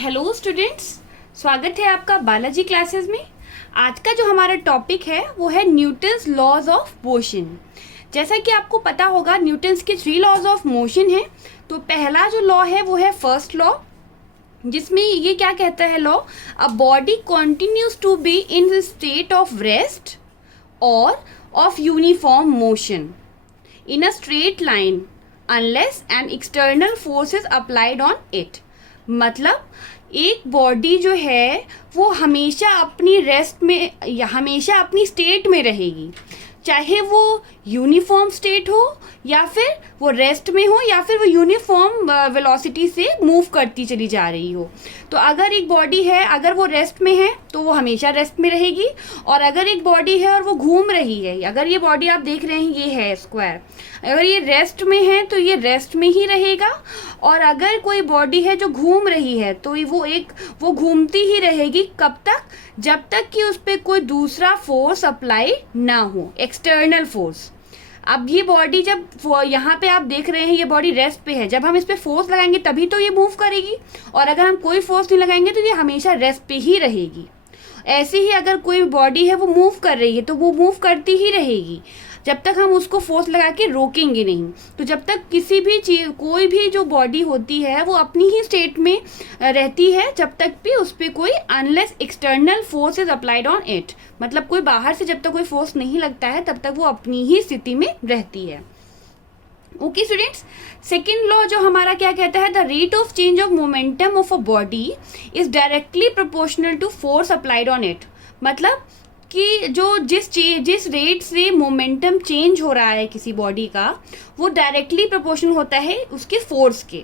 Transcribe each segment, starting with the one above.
Hello students, स्वागत है आपका बालाजी क्लासेस में। आज का जो हमारा टॉपिक है वो है न्यूटन्स लॉज ऑफ मोशन। जैसा कि आपको पता होगा न्यूटन्स के 3 लॉज ऑफ मोशन है। तो पहला जो लॉ है वो है फर्स्ट लॉ, जिसमें ये क्या कहता है law, a body continues to be in state of rest और of uniform motion in a straight line unless an external force is applied on it. मतलब एक बॉडी जो है वो हमेशा अपनी रेस्ट में या हमेशा अपनी स्टेट में रहेगी, चाहे वो यूनिफॉर्म स्टेट हो या फिर वो रेस्ट में हो या फिर वो यूनिफॉर्म वेलोसिटी से मूव करती चली जा रही हो। तो अगर एक बॉडी है, अगर वो रेस्ट में है तो वो हमेशा रेस्ट में रहेगी, और अगर एक बॉडी है और वो घूम रही है, अगर ये बॉडी आप देख रहे हैं ये है स्क्वायर, अगर ये रेस्ट में है तो ये रेस्ट में ही रहेगा, और अगर कोई बॉडी है जो घूम रही है तो वो घूमती ही रहेगी। कब तक? जब तक कि उस पर कोई दूसरा फोर्स अप्लाई ना हो, एक्सटर्नल फोर्स। अब ये बॉडी जब यहाँ पे आप देख रहे हैं ये बॉडी रेस्ट पे है, जब हम इस पे फोर्स लगाएंगे तभी तो ये मूव करेगी, और अगर हम कोई फोर्स नहीं लगाएंगे तो ये हमेशा रेस्ट पे ही रहेगी। ऐसे ही अगर कोई बॉडी है वो मूव कर रही है तो वो मूव करती ही रहेगी जब तक हम उसको फोर्स लगा के रोकेंगे नहीं। तो जब तक किसी भी चीज़, कोई भी जो बॉडी होती है वो अपनी ही स्टेट में रहती है, जब तक भी उस पर कोई unless external force is applied on it, मतलब कोई बाहर से जब तक कोई फोर्स नहीं लगता है तब तक वो अपनी ही स्थिति में रहती है। ओके स्टूडेंट्स, सेकेंड लॉ जो हमारा क्या कहता है, the rate of change of momentum of a body is directly proportional to force applied on it. मतलब कि जो जिस रेट से मोमेंटम चेंज हो रहा है किसी बॉडी का, वो डायरेक्टली प्रोपोर्शनल होता है उसके फोर्स के,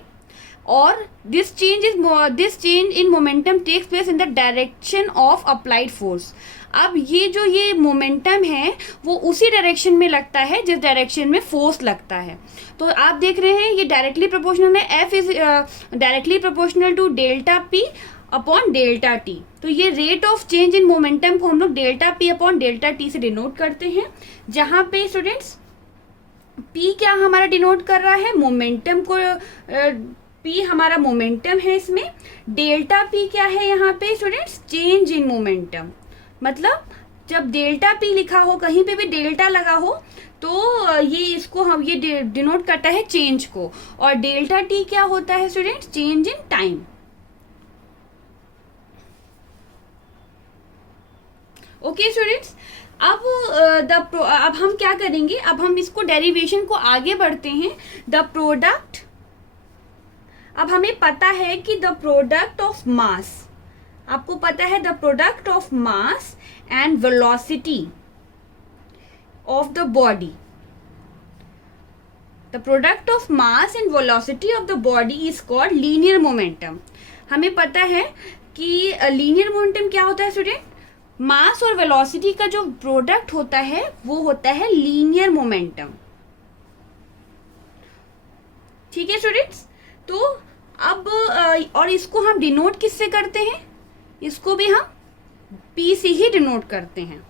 और this change in momentum takes place in the direction of applied force. अब ये मोमेंटम है वो उसी डायरेक्शन में लगता है जिस डायरेक्शन में फोर्स लगता है। तो आप देख रहे हैं ये डायरेक्टली प्रोपोर्शनल है, F is directly proportional to delta P upon delta T. तो ये rate of change in momentum को हम लोग delta P upon delta T से डिनोट करते हैं, जहाँ पे स्टूडेंट्स पी क्या हमारा डिनोट कर रहा है, मोमेंटम को, पी हमारा मोमेंटम है इसमें, डेल्टा पी क्या है यहाँ पे स्टूडेंट्स, चेंज इन मोमेंटम। मतलब जब डेल्टा पी लिखा हो, कहीं पे भी डेल्टा लगा हो, तो ये इसको हम ये डिनोट करता है चेंज को, और डेल्टा टी क्या होता है students, change in time. Okay students, अब हम क्या करेंगे, अब हम इसको डेरिवेशन को आगे बढ़ते हैं। द प्रोडक्ट, अब हमें पता है कि द प्रोडक्ट ऑफ मास, आपको पता है the product of mass and velocity of the body, the product of mass and velocity of the body is called linear momentum. हमें पता है कि लीनियर मोमेंटम क्या होता है स्टूडेंट, मास और वेलोसिटी का जो प्रोडक्ट होता है वो होता है लीनियर मोमेंटम। ठीक है स्टूडेंट्स, तो अब और इसको हम डिनोट किससे करते हैं, इसको भी हम P से ही डिनोट करते हैं।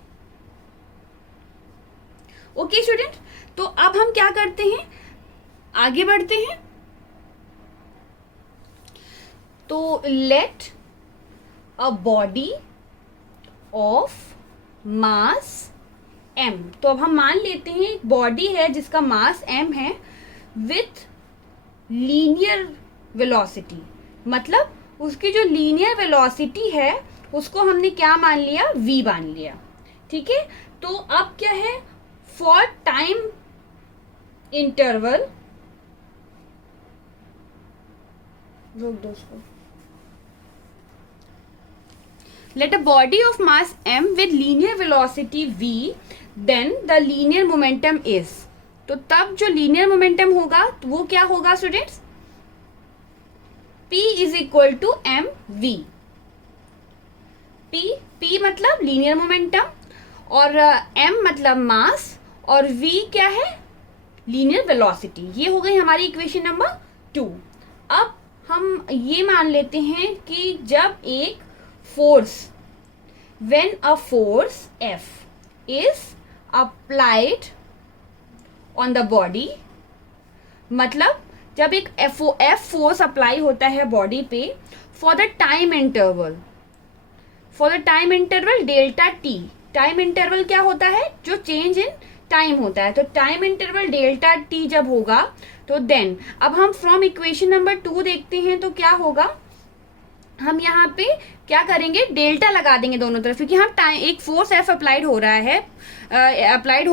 ओके स्टूडेंट, तो अब हम क्या करते हैं, आगे बढ़ते हैं। तो let a body of mass m, तो अब हम मान लेते हैं एक बॉडी है जिसका मास m है विथ लीनियर वेलोसिटी, मतलब उसकी जो लीनियर वेलोसिटी है उसको हमने क्या मान लिया, v मान लिया। ठीक है, तो अब क्या है, फॉर टाइम इंटरवल, रोक दो उसको, let a body of mass m with linear velocity v, then the linear momentum is, तो तब जो लीनियर मोमेंटम होगा तो वो क्या होगा students, p is equal to M V. p मतलब लीनियर मोमेंटम, और m मतलब मास, और v क्या है, लीनियर वेलोसिटी। ये हो गई हमारी इक्वेशन नंबर 2। अब हम ये मान लेते हैं कि जब एक force, when a force F is applied on the body, मतलब जब एक एफ फोर्स अप्लाई होता है बॉडी पे for the time interval delta T. Time interval क्या होता है? जो चेंज इन टाइम होता है। तो टाइम इंटरवल डेल्टा टी जब होगा तो देन अब हम फ्रॉम इक्वेशन नंबर 2 देखते हैं तो क्या होगा, हम यहाँ पे क्या करेंगे, डेल्टा लगा देंगे दोनों तरफ, क्योंकि हम टाइम एक फोर्स एफ अप्लाइड हो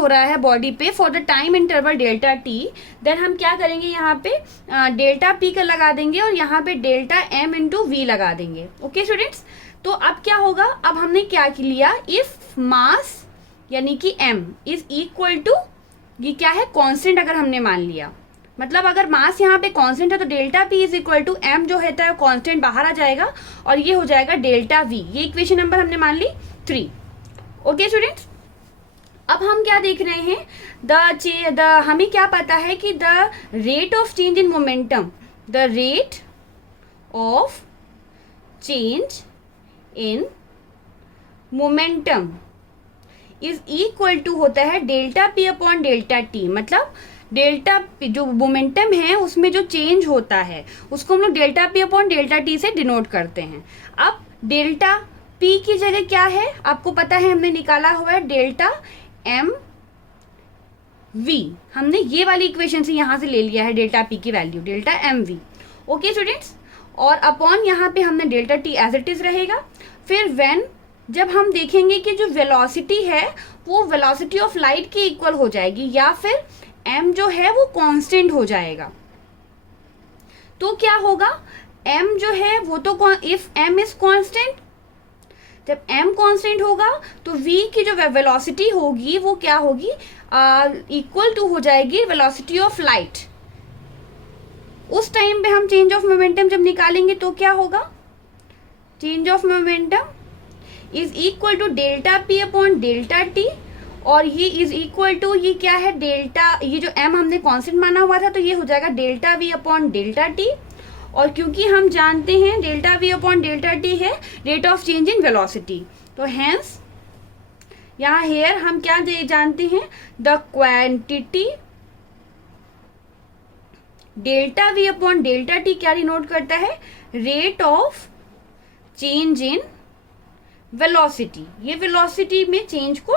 रहा है बॉडी पे for the time interval delta T. Then हम क्या करेंगे, यहाँ पे डेल्टा पी का लगा देंगे और यहाँ पे डेल्टा एम इंटू वी लगा देंगे। ओके स्टूडेंट्स, तो अब क्या होगा, अब हमने क्या लिया, इफ मास यानी कि एम इज इक्वल टू, ये क्या है, कांस्टेंट अगर हमने मान लिया, मतलब अगर मास यहाँ पे कांस्टेंट है तो delta P is equal to M जो होता है कांस्टेंट बाहर आ जाएगा और ये हो जाएगा डेल्टा वी। ये इक्वेशन नंबर हमने मान ली 3। ओके स्टूडेंट्स, अब हम क्या देख रहे हैं, हमें क्या पता है कि the rate of change in momentum, the rate of change in momentum is equal to होता है delta P upon delta T. मतलब डेल्टा जो मोमेंटम है उसमें जो चेंज होता है उसको हम लोग delta P upon delta T से डिनोट करते हैं। अब डेल्टा पी की जगह क्या है आपको पता है, हमने निकाला हुआ है डेल्टा एम वी। हमने ये वाली इक्वेशन से यहाँ से ले लिया है डेल्टा पी की value delta M V. Okay students, और अपॉन यहाँ पे हमने delta T as it is रहेगा। फिर व्हेन जब हम देखेंगे कि जो वेलोसिटी है वो वेलोसिटी ऑफ लाइट के इक्वल हो जाएगी या फिर m जो है वो कांस्टेंट हो जाएगा, तो क्या होगा, m जो है वो तो इफ m इज कांस्टेंट, जब m कांस्टेंट होगा तो v की जो वेलोसिटी होगी वो क्या होगी, इक्वल टू हो जाएगी वेलोसिटी ऑफ लाइट। उस टाइम पे हम चेंज ऑफ मोमेंटम जब निकालेंगे तो क्या होगा, change of momentum is equal to delta P upon delta T, और ये इज इक्वल टू, ये क्या है, डेल्टा, ये जो m हमने कांस्टेंट माना हुआ था तो ये हो जाएगा delta v upon delta T. और क्योंकि हम जानते हैं delta v upon delta T है rate of change in velocity, तो हेंस यहाँ हेयर हम क्या जानते हैं, the quantity delta v upon delta T क्या डिनोट करता है, rate of change in velocity. ये वेलोसिटी में चेंज को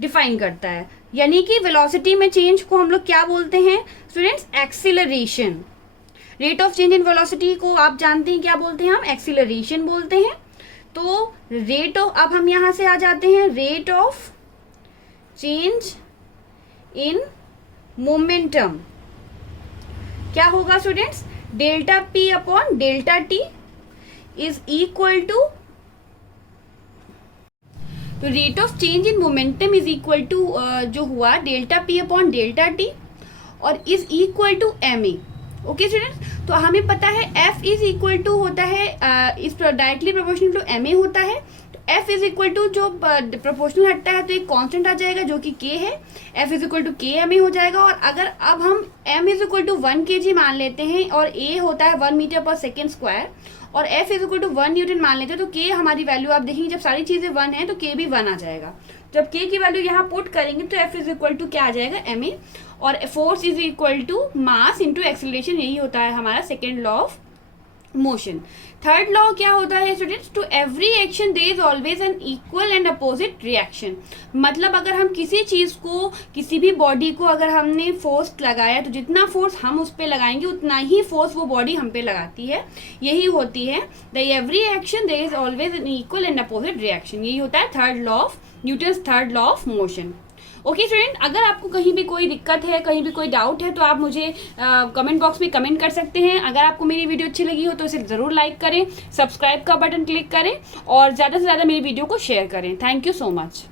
डिफाइन करता है, यानी कि वेलोसिटी में चेंज को हम लोग क्या बोलते हैं students, acceleration. Rate of change in velocity को आप जानते हैं क्या बोलते हैं, हम एक्सीलरेशन बोलते हैं। तो रेट ऑफ, अब हम यहाँ से आ जाते हैं, rate of change in momentum क्या होगा students, delta P upon delta T is equal to, तो rate of change in momentum is equal to जो हुआ delta P upon delta T और is equal to M A. Okay students, तो हमें पता है एफ इज इक्वल टू होता है is directly proportional to M A होता है। तो एफ इज इक्वल टू जो प्रोपोर्शनल हटता है तो एक कांस्टेंट आ जाएगा जो कि के है, F is equal to K M A हो जाएगा। और अगर अब हम M is equal to 1 kg मान लेते हैं और ए होता है 1 मीटर पर सेकेंड स्क्वायर और F is equal to 1 newton मान लेते हैं, तो के हमारी वैल्यू आप देखेंगे जब सारी चीजें 1 है तो के भी 1 आ जाएगा। जब के की वैल्यू यहाँ पुट करेंगे तो एफ इज इक्वल टू क्या आ जाएगा, एम ए, और force is equal to mass into acceleration. यही होता है हमारा second law of motion. Third law क्या होता है students, to every action there is always an equal and opposite reaction. मतलब अगर हम किसी चीज को, किसी भी बॉडी को अगर हमने फोर्स लगाया तो जितना फोर्स हम उस पर लगाएंगे उतना ही फोर्स वो बॉडी हम पे लगाती है। यही होती है the every action there is always an equal and opposite reaction. यही होता है third law of Newton's third law of motion. Okay student, अगर आपको कहीं भी कोई दिक्कत है, कहीं भी कोई डाउट है तो आप मुझे कमेंट बॉक्स में कमेंट कर सकते हैं। अगर आपको मेरी वीडियो अच्छी लगी हो तो इसे ज़रूर लाइक करें, सब्सक्राइब का बटन क्लिक करें और ज़्यादा से ज़्यादा मेरी वीडियो को शेयर करें। Thank you so much.